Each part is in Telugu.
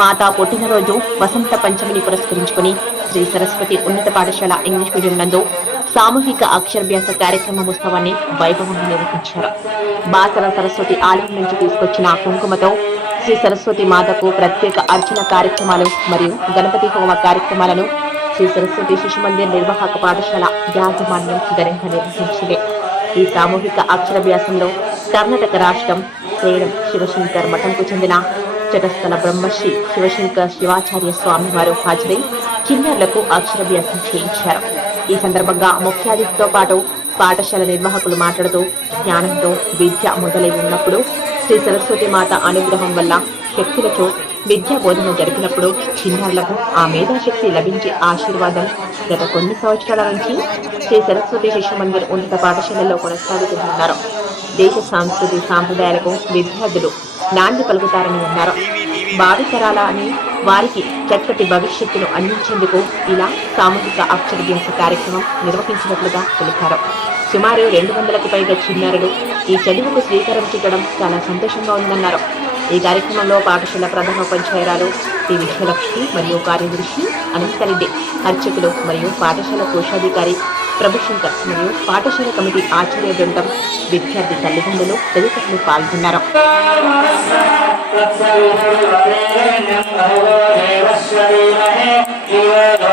మాత పుట్టినరోజు వసంత పంచమిని పురస్కరించుకుని శ్రీ సరస్వతి ఉన్నత పాఠశాల ఇంగ్లీష్ మీడియం నందు సామూహిక అక్షరాభ్యాస కార్యక్రమ ఉత్సవాన్ని వైభవంగా నిర్వహించారు. బాసర సరస్వతి ఆలయం నుంచి తీసుకొచ్చిన కుంకుమతో శ్రీ సరస్వతి మాతకు ప్రత్యేక అర్చన కార్యక్రమాలు మరియు గణపతి హోమ కార్యక్రమాలను శ్రీ సరస్వతి శిశు మందిర్ నిర్వాహక పాఠశాల యాజమాన్యం ఘనంగా నిర్వహించింది. ఈ సామూహిక అక్షరాభ్యాసంలో కర్ణాటక రాష్ట్రం సేలం శివశంకర్ మఠంకు చెందిన చటస్థల బ్రహ్మశ్రీ శివశంకర్ శివాచార్య స్వామి వారు హాజరై చిన్నారులకు అక్షరాభ్యాసం చేయించారు ఈ సందర్భంగా ముఖ్యాతిథితో పాటు పాఠశాల నిర్వాహకులు మాట్లాడుతూ జ్ఞానంతో విద్య మొదలై ఉన్నప్పుడు శ్రీ సరస్వతి మాత అనుగ్రహం వల్ల శక్తులతో విద్యా బోధన జరిపినప్పుడు చిన్నారులకు ఆ మేధాశక్తి లభించే ఆశీర్వాదం గత కొన్ని సంవత్సరాల నుంచి శ్రీ సరస్వతి శిశు మందిర్ ఉన్నత పాఠశాలలో కొనసాగుతున్నారు దేశ సాంస్కృతిక సాంప్రదాయాలకు విద్యార్థులు నాంది పలుకుతారని అన్నారు. భావితరాలని వారికి చక్కటి భవిష్యత్తును అందించేందుకు ఇలా సామూహిక అక్షరభ్యాస కార్యక్రమం నిర్వహించినట్లుగా తెలిపారు. సుమారు రెండు వందలకు పైగా చిన్నారులు ఈ చదువుకు శ్రీకారం చుట్టడం చాలా సంతోషంగా ఉందన్నారు. ఈ కార్యక్రమంలో పాఠశాల ప్రధాన పంచాయరాలు శ్రీ విశ్వలక్ష్మి మరియు కార్యదర్శి అనంతరెడ్డి అర్చకులు మరియు పాఠశాల కోశాధికారి ప్రభుశంకర్ మరియు పాఠశాల కమిటీ ఆచార్య బృందం విద్యార్థి తల్లిదండ్రులు తదితరులు పాల్గొన్నారు. తత్సవిదుర్వరేణ్యం భర్గో దేవస్య ధీమహి యో యో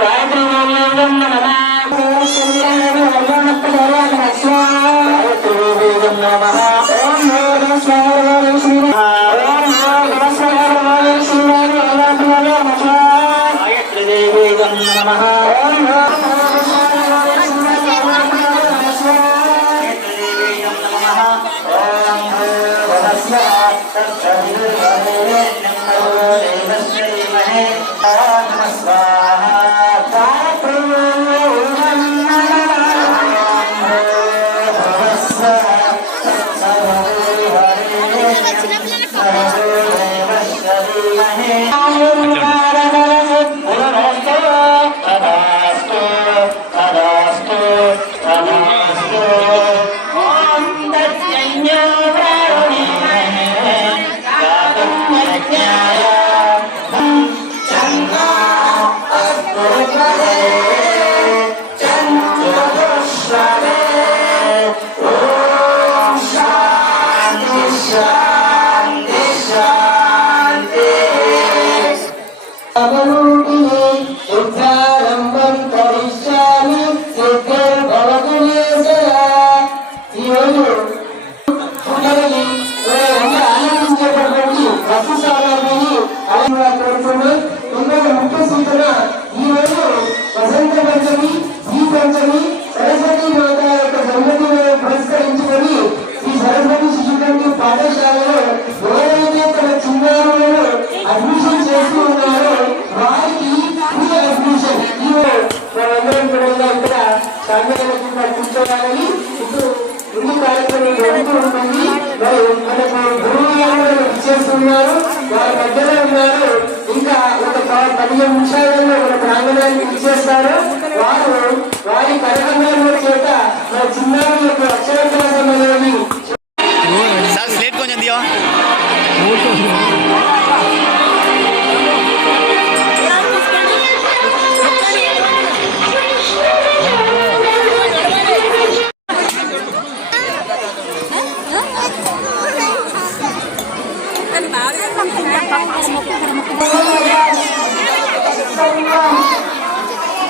గాయత్రీ వేదం నమః గాయత్రీ వేదం నమః ఓం నమో. నమః. lágrimas. ఇచ్చేస్తున్నారు వారి మధ్యలో ఉన్నారు. ఇంకా ఒక పదిహేను నిమిషాలలో మన ప్రాంగణానికి ఇచ్చేస్తారు వారు వారి చేత మన చిన్నారులకు అక్షరాభ్యాసం అనేది సార్ స్లేట్ కొంచెం దియో.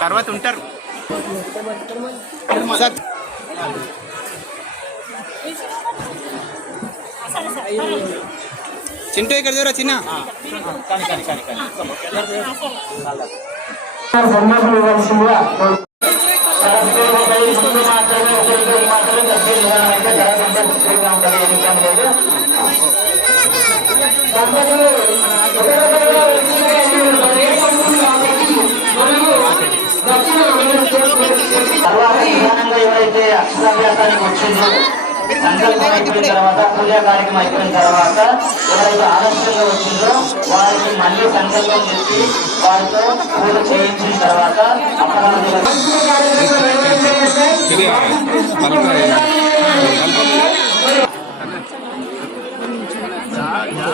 తర్వాత ఉంటారు. చింటూ ఇక్కడ చూరా చిన్న. మాత్రమే మాత్రమే తర్వాత నిదానంగా ఎవరైతే అక్షరాభ్యాసానికి వచ్చిందో సంకల్పం అయిపోయిన తర్వాత పూజా కార్యక్రమం అయిపోయిన తర్వాత ఎవరైతే ఆలస్యంగా వచ్చిందో వారికి మళ్ళీ సంకల్పం చెప్పి వారితో పూజ చేయించిన తర్వాత అపరాధులకు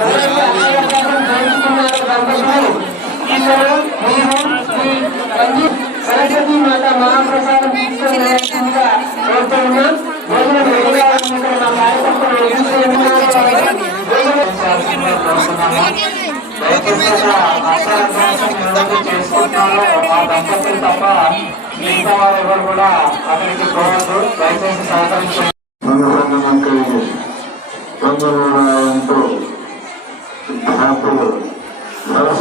అక్షరాభ్యాసం చేసుకొని దర్శనం సరస్వతి మాత మహాప్రసాదం భోజనం రెడీగా మా కార్యకర్తలు దయచేసి చేసుకుంటున్నారో ఆ దంపతులు తప్ప మిగతా వారు ఎవరు కూడా అక్కడికి పోవద్దు దయచేసి సహకరించండి Bahwa hantu orang, hantu orang, hantu orang, hantu orang, hantu orang, hantu orang,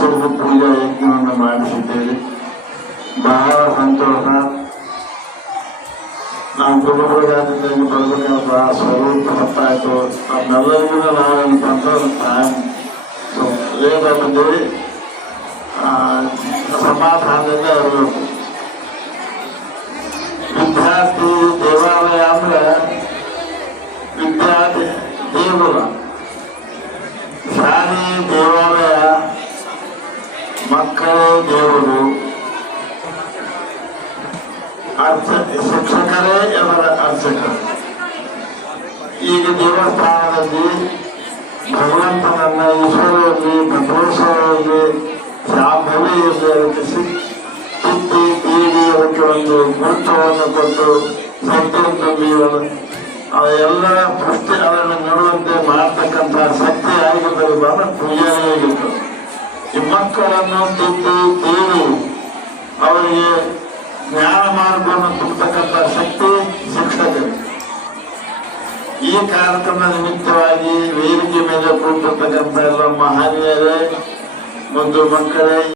hantu orang, hantu orang, hantu orang, hantu orang, hantu orang, hantu orang, hantu orang, hantu orang, hantu orang, ಮಕ್ಕಳೇ ದೇವರು ಅರ್ಚ ಶಿಕ್ಷಕರೇ ಅವರ ಅರ್ಚಕರು ಈಗ ದೇವಸ್ಥಾನದಲ್ಲಿ ಭಗವಂತನನ್ನ ಈಶ್ವರಲ್ಲಿ ಭದ್ರೇಶ್ವರಲ್ಲಿ ಶಾಂಭವಿಯಲ್ಲಿ ಅದಕ್ಕೆ ತಿದ್ದಿ ತೀಡಿ ಅದಕ್ಕೆ ಒಂದು ಗುರುತ್ವವನ್ನು ಕೊಟ್ಟು ತುಂಬಿ ಅದೆಲ್ಲ ಪುಷ್ಟಿ ಅದನ್ನು ನೋಡುವಂತೆ ಮಾಡತಕ್ಕಂಥ ಶಕ್ತಿ ಆಗಿರ್ತದೆ ಬಹಳ ಪೂಜಾರಿಯಾಗಿತ್ತು ಈ ಮಕ್ಕಳನ್ನು ತಿದ್ದಿ ತೀಡಿ ಅವರಿಗೆ ಜ್ಞಾನ ಮಾರ್ಗವನ್ನು ತುಂಬತಕ್ಕಂಥ ಶಕ್ತಿ ಶಿಕ್ಷಕರು ಈ ಕಾರ್ಯಕ್ರಮ ನಿಮಿತ್ತವಾಗಿ ವೇದಿಕೆ ಮೇಲೆ ಕೂತಿರ್ತಕ್ಕಂಥ ಎಲ್ಲ ಮಹನೀಯರೇ ಒಂದು ಮಕ್ಕಳೇ